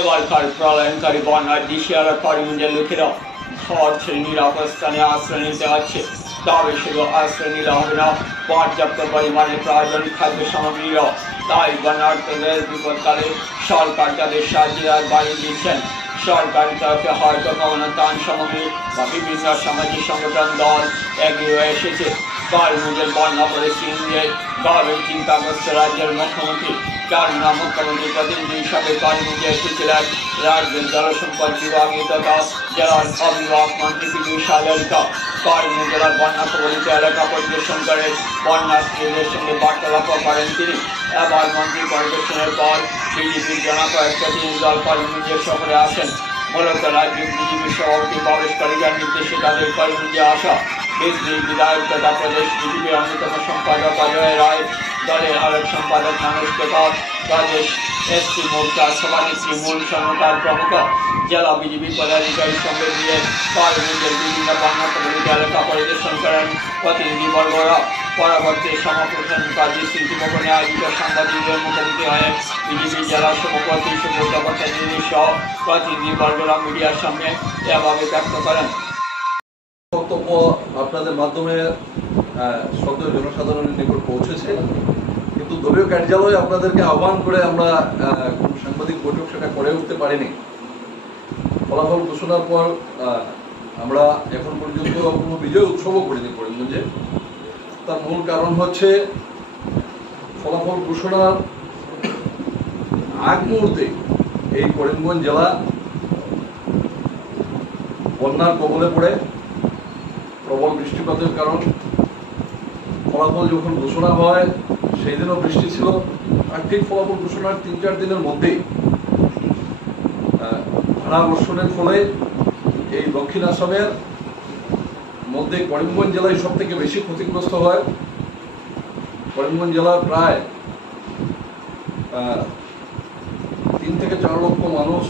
এবারকার প্রলয়ঙ্কারী বন্যার দিশেহারা করিমগঞ্জের লোকেরা ঘর ছেড়ে নিরাপদ স্থানে আশ্রয় নিতে হচ্ছে। তবে শুধু আশ্রয় নিলে হবে না, পর্যাপ্ত পরিমাণে প্রয়োজন খাদ্য সামগ্রীও। তাই বন্যার্থদের বিপদকালে সরকার তাদের সাহায্যের বাড়িয়ে দিচ্ছেন। সরকারের তরফে হয়তো কোনো ত্রাণ সামগ্রী বা বিভিন্ন সামাজিক সংগঠন দল এগিয়ে এসেছে। করিমগঞ্জের বন্যা পরিস্থিতি নিয়ে গভীর চিন্তাগ্রস্ত রাজ্যের মুখ্যমন্ত্রী। কেননা মুখ্যমন্ত্রী প্রতিনিধি হিসাবে করিমগঞ্জে এসেছিলেন রাজ্যের জলসম্পদ বিভাগীয় তথা জেলার অভিভাবক মন্ত্রী পীযূষ হাজারিকা। করিমগঞ্জ জেলার বন্যা কবলিত এলাকা পরিদর্শন করে বন্যার্থীদের সঙ্গে বার্তালাপ করেন তিনি। এবার মন্ত্রী পরিদর্শনের পর বিজেপির জনকয়েক প্রতিনিধি দল করিমগঞ্জে সফরে আসেন। মূলত রাজ্যের বিজেপি সভাপতি ভবেশ করিকার নির্দেশে তাদের করিমগঞ্জে আসা। বিধায়ক তথা প্রদেশ বিজেপির অন্যতম সম্পাদক অজয় রায়, দলের আরেক সম্পাদক মানুষ টেকর, প্রদেশ এসসি মোর্চার সভানেত্রী মূল স্বর্ণকার প্রমুখ জেলা বিজেপি পদাধিকারীর সঙ্গে নিয়ে করিমগঞ্জের বিভিন্ন বন্যা কবলিত এলাকা পরিদর্শন করেন প্রতিনিধিবর্গরা। পরবর্তী সমাপন কাজী স্মৃতিভবনে আয়োজিত সাংবাদিকদের মুখোমুখি হয়ে বিজেপি জেলা সভাপতি সুব্রত ভট্টাচার্য সহ প্রতিনিধিবর্গরা মিডিয়ার সামনে এভাবে ব্যক্ত করেন। বক্তব্য আপনাদের মাধ্যমে সদয় জনসাধারণের নিকট পৌঁছেছে, কিন্তু দলীয় কার্যালয়ে আপনাদেরকে আহ্বান করে আমরা কোন সাংবাদিক বৈঠক সেটা করে উঠতে পারিনি। ফলাফল ঘোষণার পর আমরা এখন পর্যন্ত কোনো বিজয় উৎসবও করিনি করিমগঞ্জে। তার মূল কারণ হচ্ছে ফলাফল ঘোষণার আগ মুহূর্তে এই করিমগঞ্জ জেলা বন্যার কবলে পড়ে প্রবল বৃষ্টিপাতের কারণ। ফলাফল যখন ঘোষণা হয় সেই দিনও বৃষ্টি ছিল, আর ঠিক ফলাফল ঘোষণার ৩-৪ দিনের মধ্যেই ধারা বর্ষণের ফলে এই দক্ষিণ আসামের মধ্যে করিমগঞ্জ জেলায় সব থেকে বেশি ক্ষতিগ্রস্ত হয়। করিমগঞ্জ জেলার প্রায় ৩ থেকে ৪ লক্ষ মানুষ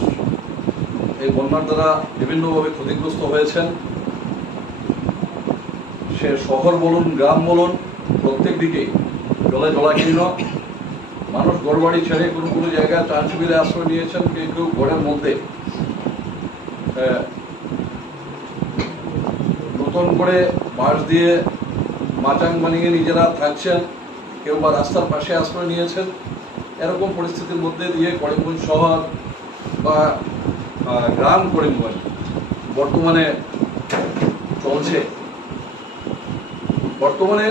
এই বন্যার দ্বারা বিভিন্নভাবে ক্ষতিগ্রস্ত হয়েছেন। সে শহর বলুন গ্রাম বলুন, প্রত্যেক দিকেই জলে জলাকীর্ণ। মানুষ ঘরবাড়ি ছেড়ে কোনো কোনো জায়গায় ত্রাণ শিবিরে আশ্রয় নিয়েছেন, কেউ কেউ ঘরের মধ্যে নতুন করে বাঁশ দিয়ে মাচাং বানিয়ে নিজেরা থাকছেন, কেউ বা রাস্তার পাশে আশ্রয় নিয়েছেন। এরকম পরিস্থিতির মধ্যে দিয়ে করিমগঞ্জ শহর বা গ্রাম করিমগঞ্জ বর্তমানে চলছে। বর্তমানে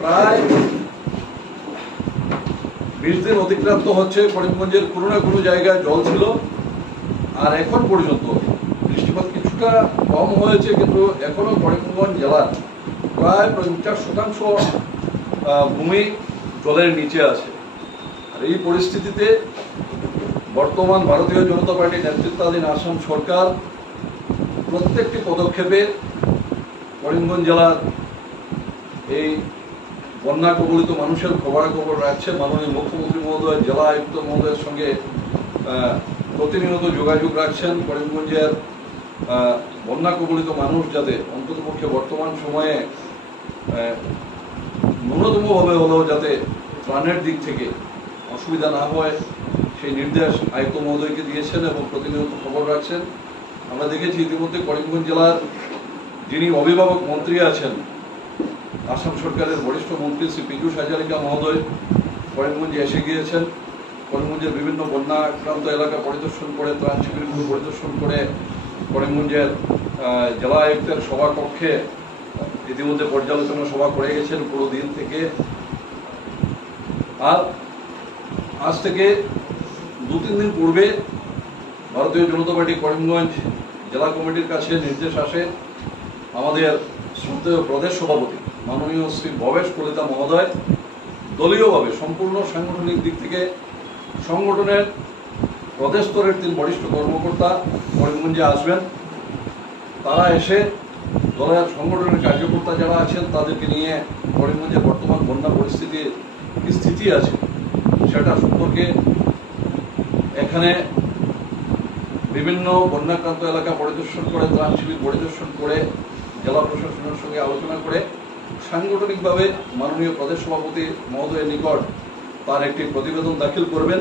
প্রায় 20 দিন অতিক্রান্ত হচ্ছে, করিমগঞ্জের কোনো না কোনো জায়গায় জল ছিল। আর এখন পর্যন্ত বৃষ্টিপাত কিছুটা কম হয়েছে, কিন্তু এখনো করিমগঞ্জ জেলার প্রায় 50% ভূমি জলের নিচে আছে। আর এই পরিস্থিতিতে বর্তমান ভারতীয় জনতা পার্টি নেতৃত্বাধীন আসাম সরকার প্রত্যেকটি পদক্ষেপে করিমগঞ্জ জেলার এই বন্যা কবলিত মানুষের খবরাখবর রাখছে। মাননীয় মুখ্যমন্ত্রী মহোদয়, জেলা আয়ুক্ত মহোদয়ের সঙ্গে প্রতিনিয়ত যোগাযোগ রাখছেন। করিমগঞ্জের বন্যা কবলিত মানুষ যাতে অন্ততপক্ষে বর্তমান সময়ে ন্যূনতমভাবে হলেও যাতে ত্রাণের দিক থেকে অসুবিধা না হয় সেই নির্দেশ আয়ুক্ত মহোদয়কে দিয়েছেন এবং প্রতিনিয়ত খবর রাখছেন। আমরা দেখেছি ইতিমধ্যে করিমগঞ্জ জেলার যিনি অভিভাবক মন্ত্রী আছেন, আসাম সরকারের বরিষ্ঠ মন্ত্রী শ্রী পীযূষ হাজারিকা মহোদয় করিমগঞ্জে এসে গিয়েছেন। করিমগঞ্জের বিভিন্ন বন্যা আক্রান্ত এলাকা পরিদর্শন করে, ত্রাণ শিবিরগুলো পরিদর্শন করে করিমগঞ্জের জেলা আয়ুক্তের সভাকক্ষে ইতিমধ্যে পর্যালোচনা সভা করে গেছেন পুরো দিন থেকে। আর আজ থেকে 2-3 দিন পূর্বে ভারতীয় জনতা পার্টি করিমগঞ্জ জেলা কমিটির কাছে নির্দেশ আসে আমাদের শ্রদ্ধেয় প্রদেশ সভাপতি মাননীয় শ্রী ভবেশ কলিতা মহোদয় দলীয়ভাবে সম্পূর্ণ সাংগঠনিক দিক থেকে সংগঠনের প্রদেশ স্তরের 3 বরিষ্ঠ কর্মকর্তা করিমগঞ্জে আসবেন। তারা এসে দলের সংগঠনের কার্যকর্তা যারা আছেন তাদেরকে নিয়ে করিমগঞ্জের বর্তমান বন্যা পরিস্থিতির কি স্থিতি আছে সেটা সম্পর্কে এখানে বিভিন্ন বন্যাক্রান্ত এলাকা পরিদর্শন করে, ত্রাণ শিবির পরিদর্শন করে, জেলা প্রশাসনের সঙ্গে আলোচনা করে সাংগঠনিকভাবে মাননীয় প্রদেশ সভাপতি মহোদয়ের নিকট তার একটি প্রতিবেদন দাখিল করবেন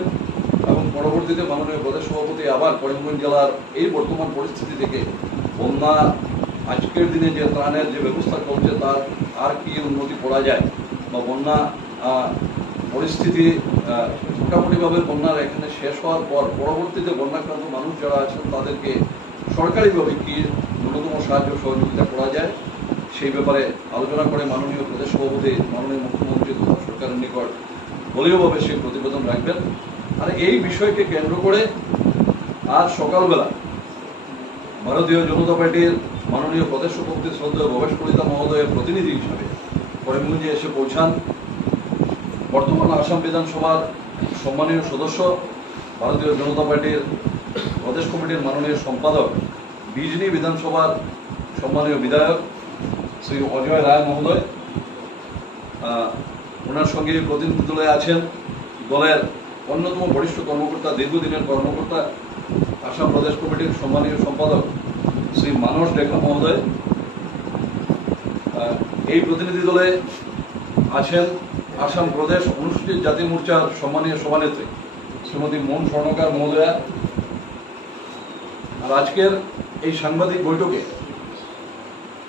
এবং পরবর্তীতে মাননীয় প্রদেশ সভাপতি আবার করিমগঞ্জ জেলার এই বর্তমান পরিস্থিতি থেকে বন্যা আজকের দিনে যে ত্রাণের যে ব্যবস্থা চলছে তার আর কি উন্নতি করা যায় বা বন্যা পরিস্থিতি মোটামুটিভাবে বন্যার এখানে শেষ হওয়ার পর পরবর্তীতে বন্যাক্রান্ত মানুষ যারা আছেন তাদেরকে সরকারিভাবে কি ন্যূনতম সাহায্য সহযোগিতা করা যায় সেই ব্যাপারে আলোচনা করে মাননীয় প্রদেশ সভাপতি মাননীয় মুখ্যমন্ত্রী তথা সরকারের নিকট দলীয়ভাবে সেই প্রতিবেদন রাখবেন। আর এই বিষয়কে কেন্দ্র করে আজ সকালবেলা ভারতীয় জনতা পার্টির মাননীয় প্রদেশ সভাপতি শ্রদ্ধেয় ভবেশ কলিতা মহোদয়ের প্রতিনিধি হিসাবে করিমগঞ্জে এসে পৌঁছান বর্তমান আসাম বিধানসভার সম্মানীয় সদস্য ভারতীয় জনতা পার্টির প্রদেশ কমিটির মাননীয় সম্পাদক বিজনি বিধানসভার সম্মানীয় বিধায়ক শ্রী অজয় রায় মহোদয়। ওনার সঙ্গে প্রতিনিধি দলে আছেন দলের অন্যতম বরিষ্ঠ কর্মকর্তা, দীর্ঘদিনের কর্মকর্তা, আসাম প্রদেশ কমিটির সম্মানীয় সম্পাদক শ্রী মানস রেখা মহোদয়। এই প্রতিনিধি দলে আছেন আসাম প্রদেশ অনুসূচিত জাতি মোর্চার সম্মানীয় সভানেত্রী শ্রীমতী মন স্বর্ণকার মহোদয়া। আর আজকের এই সাংবাদিক বৈঠকে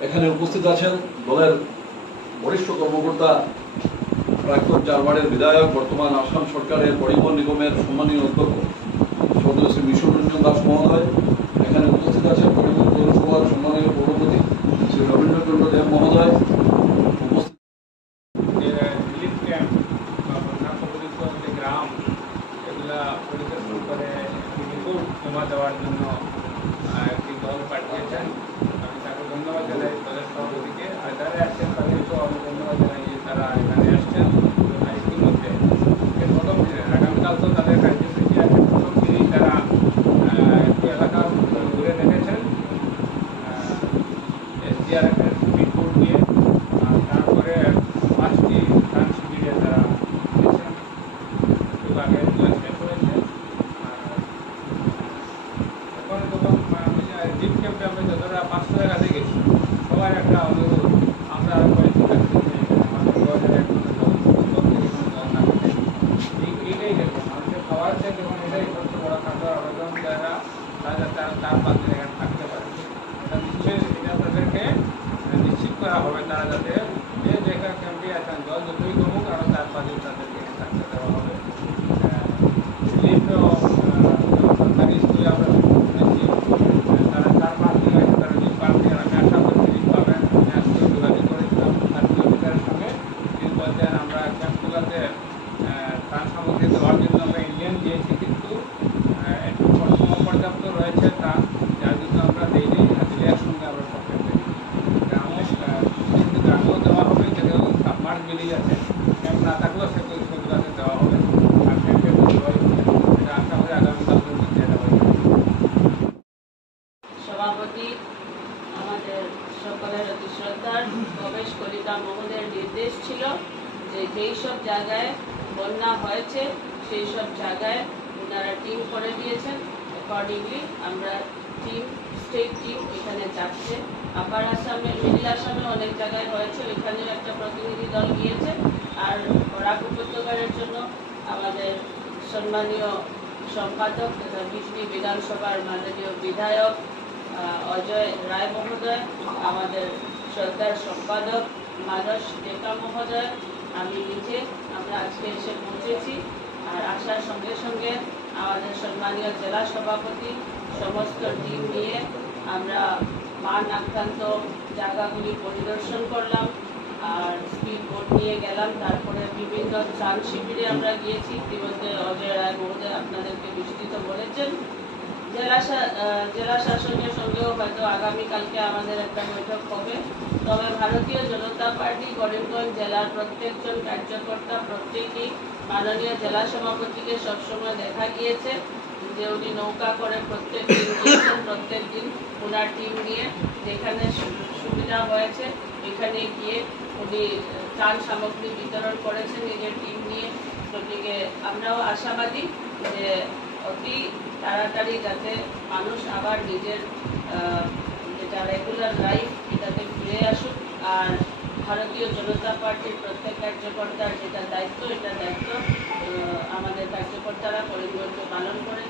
এখানে উপস্থিত আছেন দলের বরিষ্ঠ কর্মকর্তা, প্রাক্তন চারবারের বিধায়ক, বর্তমান আসাম সরকারের পরিবহন নিগমের সম্মানীয় অধ্যক্ষ সদস্য শ্রী মিশন রঞ্জন দাস মহোদয়। এখানে উপস্থিত আছেন করিমগঞ্জ পৌরসভার সম্মানীয় পৌরপতি শ্রী রবীন্দ্রচন্দ্র দেব মহোদয়। গ্রাম এগুলা পরিদর্শন করে রিপোর্ট জমা দেওয়ার জন্য একটি দল পাঠিয়েছেন। আমি তাকে ধন্যবাদ জানাই প্রদেশ সভাপতিকে। আর যারা আসছেন তাদেরকেও আমি ধন্যবাদ জানাই যে তারা এখানে আসছেন। ইতিমধ্যে প্রথম দিনে আগামীকাল তো তাদের কার্যসূচি আছে, প্রথম দিনেই তারা একটু এলাকা ঘুরে দেখেছেন এসডিআরএফের রিপোর্ট নিয়ে। তারপরে 5টি ত্রাণ শিবিরে তারা গেছেন, আগে শেষ হয়েছে। এখন যখন জিপ ক্যাম্পে আমরা যতটা 500-এর কাছে গেছি, সবার একটা অনুরোধ, আমরা আরো কয়েকটি থাকতে আমাদের গড়ের একজন দল থেকে কোনো দল না পেতে এইটাই দেখে মানুষের খাওয়ার চেয়ে যখন এটাই সবচেয়ে বড় খাদ্য আবেদন যারা তার পাশে এখানে থাকতে পারে, এটা নিশ্চয়ই এটা তাদেরকে নিশ্চিত করা হবে তারা যাতে যে যেখানে ক্যাম্পে আছেন দল যতই কমুক আরও তার পাশে তাদেরকে থাকতে দেওয়া হবে। সরকারি স্কুলে আমরা শুনেছি তারা 4-5 দিন আগে তারা রিপ পাবেন, আমি আশা করছি রিপ পাবেন। আমি আজকে যোগাযোগ করেছিলাম সার্কেল অফিসারের সঙ্গে, তিনি বলছেন আমরা ক্যাম্পগুলোতে ত্রাণ সামগ্রী দেওয়ার জন্য আমরা ইন্ডিয়ান দিয়েছি, কিন্তু একটু অপর্যাপ্ত রয়েছে ত্রাণ, যার জন্য আমরা দিইনি। হাজিরিয়ার সঙ্গে আমরা সরকার দিই গ্রামেও দেওয়া হবে, যেগুলো সাবমার্স বিলি আছে ক্যাম্প না থাকলেও সেগুলোতে দেওয়া হবে। আর ক্যাম্পে আশা করি আগামীকাল সভাপতি আমাদের সকলের অতি শ্রদ্ধার ভবেশ কলিতা মহোদয়ের নির্দেশ ছিল যে যেই সব জায়গায় বন্যা হয়েছে সেই সব জায়গায় ওনারা টিম করে দিয়েছেন। অ্যাকর্ডিংলি আমরা স্টেট টিম এখানে যাচ্ছে। আপার আসামে, মিডিল আসামে অনেক জায়গায় হয়েছে, ওইখানেও একটা প্রতিনিধি দল গিয়েছে। আর বরাক উপত্যকার জন্য আমাদের সম্মানীয় সম্পাদক তথা বিজনি বিধানসভার মাননীয় বিধায়ক অজয় রায় মহোদয়, আমাদের শ্রদ্ধার সম্পাদক মানস রেখা মহোদয়, আমি নিজে আমরা আজকে এসে পৌঁছেছি। আর আসার সঙ্গে সঙ্গে আমাদের সম্মানীয় জেলা সভাপতি সমস্ত টিম নিয়ে আমরা মান আক্রান্ত জায়গাগুলি পরিদর্শন করলাম আর স্পিড বোট নিয়ে গেলাম। তারপরে বিভিন্ন ত্রাণ শিবিরে আমরা গিয়েছি। ইতিমধ্যে অজয় রায় মহোদয় আপনাদেরকে বিস্তৃত বলেছেন। জেলা শাসকের সঙ্গেও হয়তো আগামীকালকে আমাদের একটা বৈঠক হবে। তবে ভারতীয় জনতা পার্টি করিমগঞ্জ জেলার প্রত্যেকজন কার্যকর্তা প্রত্যেকেই মাননীয় জেলা সভাপতিকে সবসময় দেখা গিয়েছে যে উনি নৌকা করে প্রত্যেক দিন গিয়েছেন, প্রত্যেক দিন ওনার টিম নিয়ে যেখানে সুবিধা হয়েছে এখানে গিয়ে উনি ত্রাণ সামগ্রী বিতরণ করেছেন নিজের টিম নিয়ে। গতিকে আমরাও আশাবাদী যে অতি তাড়াতাড়ি যাতে মানুষ আবার নিজের যেটা রেগুলার লাইফ এটাতে ফিরে আসুক। আর ভারতীয় জনতা পার্টির প্রত্যেক কার্যকর্তার যেটা দায়িত্ব, এটা দায়িত্ব আমাদের কার্যকর্তারা করিমগঞ্জে পালন করে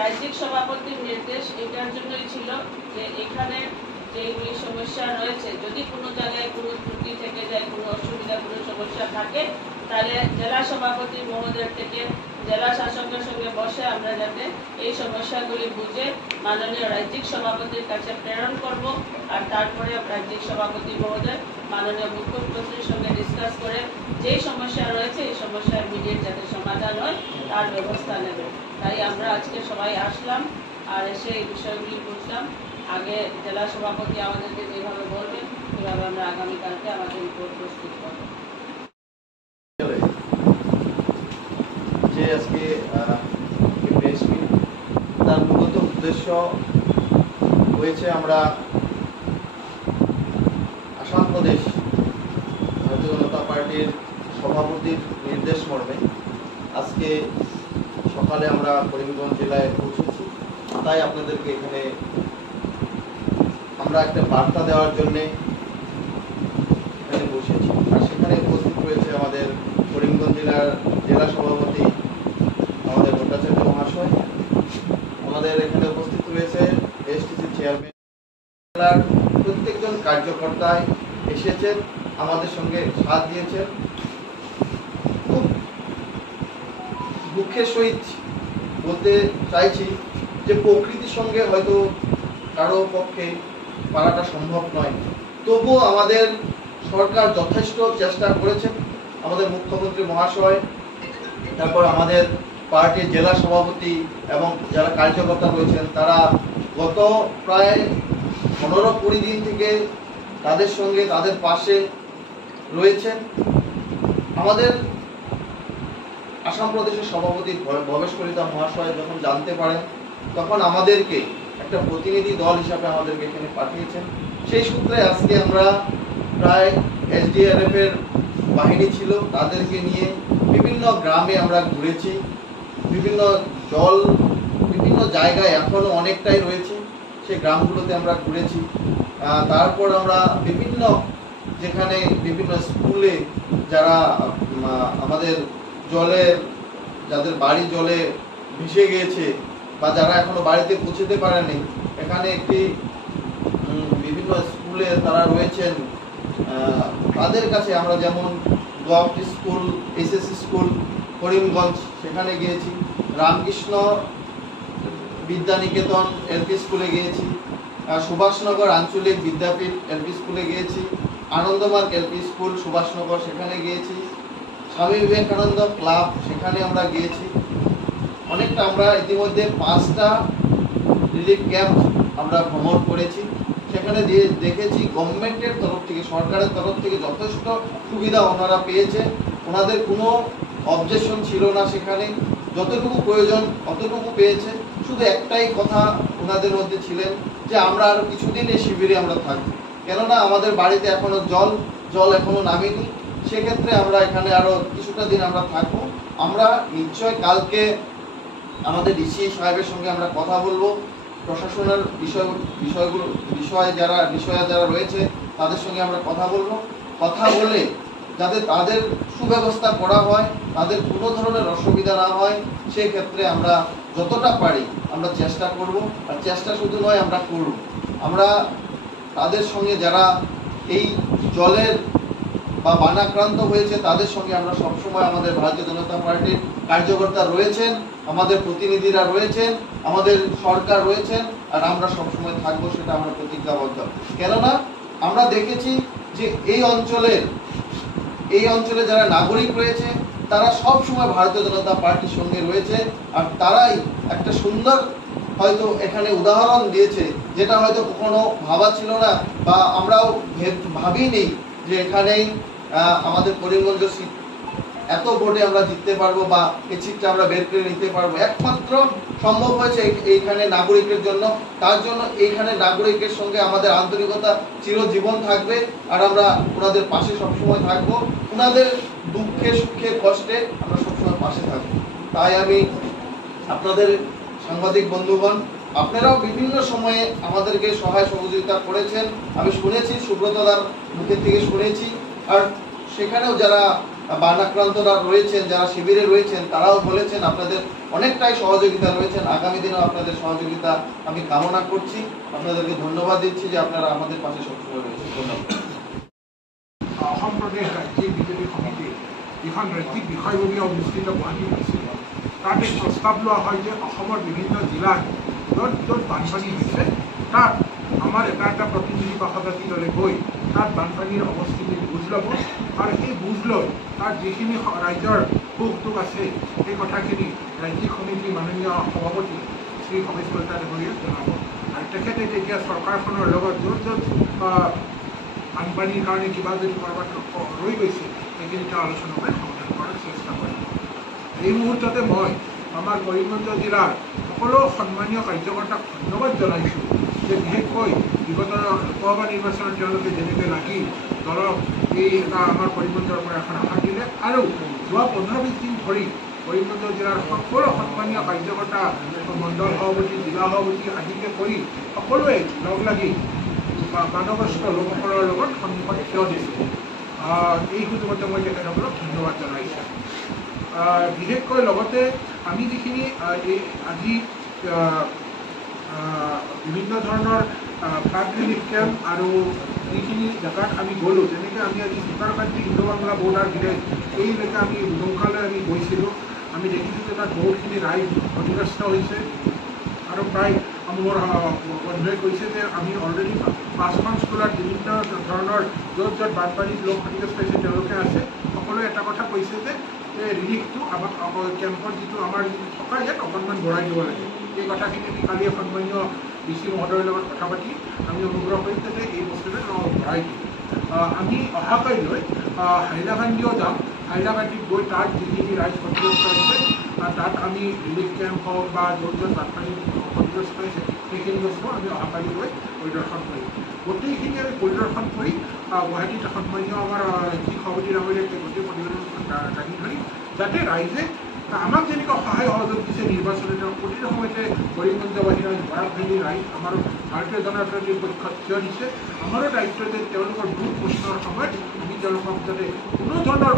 রাজ্যিক সভাপতির নির্দেশ এটার জন্যই ছিল যে এখানে যেগুলি সমস্যা রয়েছে, যদি কোনো জায়গায় কোনো ত্রুটি থেকে যায়, কোনো অসুবিধা, কোনো সমস্যা থাকে, তাহলে জেলা সভাপতি মহোদয় থেকে জেলা শাসকের সঙ্গে বসে আমরা যাতে এই সমস্যাগুলি বুঝে মাননীয় রাজ্যিক সভাপতির কাছে প্রেরণ করব। আর তারপরে রাজ্যিক সভাপতি মহোদয় মাননীয় মুখ্যমন্ত্রীর সঙ্গে ডিসকাস করে যেই সমস্যা রয়েছে এই সমস্যার ইমিডিয়েট যাতে সমাধান হয় তার ব্যবস্থা নেবে। তাই আমরা আজকে সবাই আসলাম আর এসে এই বিষয়গুলি বুঝলাম। আগে জেলা সভাপতি আমাদেরকে যেভাবে বলবেন সেভাবে আমরা আগামীকালকে আমাদের রিপোর্ট প্রস্তুত করব। যে আজকে প্রেস মিট, তার মূলত উদ্দেশ্য হয়েছে আমরা আসাম প্রদেশ ভারতীয় জনতা পার্টির সভাপতির নির্দেশ মর্মে আজকে সকালে আমরা করিমগঞ্জ জেলায় পৌঁছেছি। তাই আপনাদেরকে এখানে আমরা একটা বার্তা দেওয়ার জন্যে এখানে বসেছি। আর সেখানে উপস্থিত রয়েছে আমাদের করিমগঞ্জ জেলার জেলা সভাপতি আমাদের ভট্টাচার্য মহাশয়, আমাদের এখানে উপস্থিত রয়েছে এসটিসি চেয়ারম্যান, জেলার প্রত্যেকজন কার্যকর্তায় এসেছেন, আমাদের সঙ্গে সাথ দিয়েছেন। খুব দুঃখের সহিত বলতে চাইছি যে প্রকৃতির সঙ্গে হয়তো কারো পক্ষে পারাটা সম্ভব নয়, তবুও আমাদের সরকার যথেষ্ট চেষ্টা করেছেন। আমাদের মুখ্যমন্ত্রী মহাশয়, তারপর আমাদের পার্টির জেলা সভাপতি এবং যারা কার্যকর্তা রয়েছেন তারা গত প্রায় 15-20 দিন থেকে তাদের সঙ্গে তাদের পাশে রয়েছেন। আমাদের আসাম প্রদেশের সভাপতি ভবেশ কলিতা মহাশয় যখন জানতে পারেন তখন আমাদেরকে একটা প্রতিনিধি দল হিসাবে আমাদেরকে এখানে পাঠিয়েছেন। সেই সূত্রে আজকে আমরা প্রায় SDRF এর বাহিনী ছিল, তাদেরকে নিয়ে বিভিন্ন গ্রামে আমরা ঘুরেছি। বিভিন্ন জায়গায় এখনো অনেকটাই রয়েছে, সেই গ্রামগুলোতে আমরা ঘুরেছি। তারপর আমরা যেখানে বিভিন্ন স্কুলে যারা আমাদের যাদের বাড়ি জলে ভেসে গিয়েছে বা যারা এখনো বাড়িতে পৌঁছতে পারেনি, এখানে একটি বিভিন্ন স্কুলে তারা রয়েছেন, তাদের কাছে আমরা যেমন government school, SSC school Karimganj সেখানে গিয়েছি, রামকৃষ্ণ বিদ্যানিকেতন LP স্কুলে গিয়েছি, সুভাষনগর আঞ্চলিক বিদ্যাপীঠ LP স্কুলে গিয়েছি, আনন্দমার্গ LP স্কুল সুভাষনগর সেখানে গিয়েছি, স্বামী বিবেকানন্দ ক্লাব সেখানে আমরা গিয়েছি। অনেকটা আমরা ইতিমধ্যে 5টা রিলিফ ক্যাম্প আমরা ভ্রমণ করেছি। সেখানে দেখেছি গভর্নমেন্টের তরফ থেকে, সরকারের তরফ থেকে যথেষ্ট সুবিধা ওনারা পেয়েছে। ওনাদের কোনো অবজেকশন ছিল না, সেখানে যতটুকু প্রয়োজন ততটুকু পেয়েছে। শুধু একটাই কথা ওনাদের মধ্যে ছিলেন যে আমরা আরও কিছুদিন এই শিবিরে আমরা থাকবো, কেননা আমাদের বাড়িতে এখনো জল এখনো নামেনি। সেক্ষেত্রে আমরা এখানে আরও কিছুটা দিন আমরা থাকবো। আমরা নিশ্চয় কালকে আমাদের ডিসি সাহেবের সঙ্গে আমরা কথা বলবো, প্রশাসনের বিষয়ে যারা রয়েছে তাদের সঙ্গে আমরা কথা বলবো। কথা বলে যাতে তাদের সুব্যবস্থা করা হয়, তাদের কোনো ধরনের অসুবিধা না হয়, সেক্ষেত্রে আমরা যতটা পারি আমরা চেষ্টা করব। আর চেষ্টা শুধু নয়, আমরা করব। আমরা তাদের সঙ্গে যারা এই জলের বা বানাক্রান্ত হয়েছে তাদের সঙ্গে আমরা সবসময়, আমাদের ভারতীয় জনতা পার্টির কার্যকর্তা রয়েছেন, আমাদের প্রতিনিধিরা রয়েছেন, আমাদের সরকার রয়েছেন, আর আমরা সবসময় থাকবো, সেটা আমরা প্রতিজ্ঞাবদ্ধ। কেননা আমরা দেখেছি যে এই অঞ্চলে যারা নাগরিক রয়েছে তারা সব সময় ভারতীয় জনতা পার্টির সঙ্গে রয়েছে, আর তারাই একটা সুন্দর হয়তো এখানে উদাহরণ দিয়েছে, যেটা হয়তো কখনো ভাবা ছিল না বা আমরাও ভাবিনি যে এখানেই আমাদের করিমগঞ্জ সিট এত ভোটে আমরা জিততে পারবো বা এই সিটটা আমরা বের করে নিতে পারবো। একমাত্র সম্ভব হয়েছে এইখানে নাগরিকের জন্য। তার জন্য এইখানে নাগরিকের সঙ্গে আমাদের আন্তরিকতা চিরজীবন থাকবে, আর আমরা ওনাদের পাশে সবসময় থাকবো। ওনাদের দুঃখে সুখে কষ্টে আমরা সবসময় পাশে থাকবো। তাই আমি আপনাদের সাংবাদিক বন্ধুগণ, আপনারাও বিভিন্ন সময়ে আমাদেরকে সহায় সহযোগিতা করেছেন। আমি শুনেছি, সুব্রতদার মুখের থেকে শুনেছি, আর সেখানেও যারা বানাক্রান্তরা রয়েছেন, যারা শিবিরে রয়েছেন, তারাও বলেছেন আপনাদের অনেকটাই সহযোগিতা রয়েছেন। আগামী দিনেও আপনাদের সহযোগিতা আমি কামনা করছি। আপনাদেরকে ধন্যবাদ দিচ্ছি যে আপনারা আমাদের পাশে সবসময় রয়েছে। ধন্যবাদ। অসম প্ৰদেশ ৰাজ্যিক বিজেপি সমিতি যিখন ৰাজ্যিক বিষয়ববীয়া অনুষ্ঠিত গুৱাহাটীত হৈছিল, তাত এক প্ৰস্তাৱ লোৱা হয় যে অসমৰ বিভিন্ন জিলাত য'ত য'ত বানপানী হৈছে তাত আমাৰ এটা প্ৰতিনিধি বা সজাতি দলে গৈ তাত বানপানীৰ অৱস্থিতিৰ বুজ ল'ব আৰু সেই বুজ লৈ তাত যিখিনি ৰাইজৰ সুখ দুখ আছে সেই কথাখিনি ৰাজ্যিক সমিতিৰ মাননীয় সভাপতি শ্ৰী ভৱেশ কলিতা ডাঙৰীয়াক জনাব। আৰু তেখেতে তেতিয়া চৰকাৰখনৰ লগত য'ত য'ত বানপানীৰ কাৰণে কিবা যদি ক'ৰবাত ৰৈ গৈছে সেইখিনি তেওঁ আলোচনা কৰি সমাধান কৰাৰ চেষ্টা কৰিব। এই মুহূৰ্ততে মই আমাৰ কৰিমগঞ্জ জিলাৰ সকলো সন্মানীয় কাৰ্যকৰ্তাক ধন্যবাদ জনাইছোঁ যে বিশেষকৈ বিগত লোকসভা নিৰ্বাচনত তেওঁলোকে যেনেকৈ লাগি দলক এই এটা আমাৰ কৰিমগঞ্জৰ পৰা এখন আশা দিলে আৰু যোৱা 15-20 দিন ধৰি কৰিমগঞ্জ জিলাৰ সকলো সন্মানীয় কাৰ্যকৰ্তা, মণ্ডল সভাপতি, জিলা সভাপতি আদিকে কৰি সকলোৱে লগ লাগি বানগ্ৰস্ত লোকসকলৰ লগত সন্মুখত থিয় দিছে। এই সুযোগতে মই তেখেতসকলক ধন্যবাদ জনাইছোঁ। বিশেষকৈ লগতে আমি যিখিনি আজি বিভিন্ন ধৰণৰ ফ্লাড ৰিলিফ কেম্প আৰু যিখিনি জেগাত আমি গ'লোঁ, যেনেকৈ আমি আজি চিপাৰকান্দি ইণ্ডো বাংলা বৰ্ডাৰ ভিলেজ এইলৈকে আমি উদংকালৈ আমি গৈছিলোঁ। আমি দেখিছোঁ যে তাত বহুতখিনি ৰাইজ ক্ষতিগ্ৰস্ত হৈছে আৰু প্ৰায় মোৰ বন্ধুৱে কৈছে যে আমি অলৰেডি 5খন স্কুলত বিভিন্ন ধৰণৰ য'ত য'ত বানপানীত লোক ক্ষতিগ্ৰস্ত হৈছে তেওঁলোকে আছে। সকলোৱে এটা কথা কৈছে যে এই ৰিলিফটো আমাক কেম্পৰ যিটো আমাৰ থকা ইয়াত অকণমান বঢ়াই দিব লাগে। এই কথাখিনি আমি কালি সন্মানীয় DC মহোদয়ৰ লগত কথা পাতি আমি অনুগ্ৰহ কৰিম যাতে এই বস্তুটো বঢ়াই দিওঁ। আমি অহাকাইলৈ হাইলাকান্দিও যাম। হাইলাকান্দিত গৈ তাত যিখিনি ৰাইজ ক্ষতিগ্ৰস্ত হৈছে তাত আমি ৰিলিফ কেম্প হওক বা য'ত য'ত বানপানী ক্ষতিগ্ৰস্ত হৈছে সেইখিনি বস্তু আমি অহাকালি গৈ পৰিদৰ্শন কৰিম। গোটেইখিনি আমি পৰিদৰ্শন কৰি গুৱাহাটীত সন্মানীয় আমাৰ ৰাজ্যিক সভাপতি ডাঙৰীয়াক গোটেই প্ৰতিবেদন দাঙি ধৰিম যাতে ৰাইজে আমাক যেনেকৈ সহায় সহযোগ দিছে নিৰ্বাচনত প্ৰতিটো সময়তে কৰিমগঞ্জবাসী ৰাইজ, বৰাক ভেলী ৰাইজ আমাৰ ভাৰতীয় জনতা পাৰ্টীৰ পক্ষত থিয় দিছে। আমাৰো দায়িত্ব যে তেওঁলোকৰ দুখ প্ৰশ্নৰ সময়ত আমি তেওঁলোকক যাতে কোনো ধৰণৰ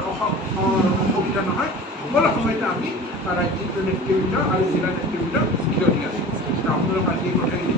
অসুবিধা নহয় সকলো সময়তে আমি ৰাজ্যিক নেতৃবৃন্দ আৰু জিলা নেতৃবৃন্দ থিয় দি আছোঁ। আপোনালোক আজি এই কথাখিনি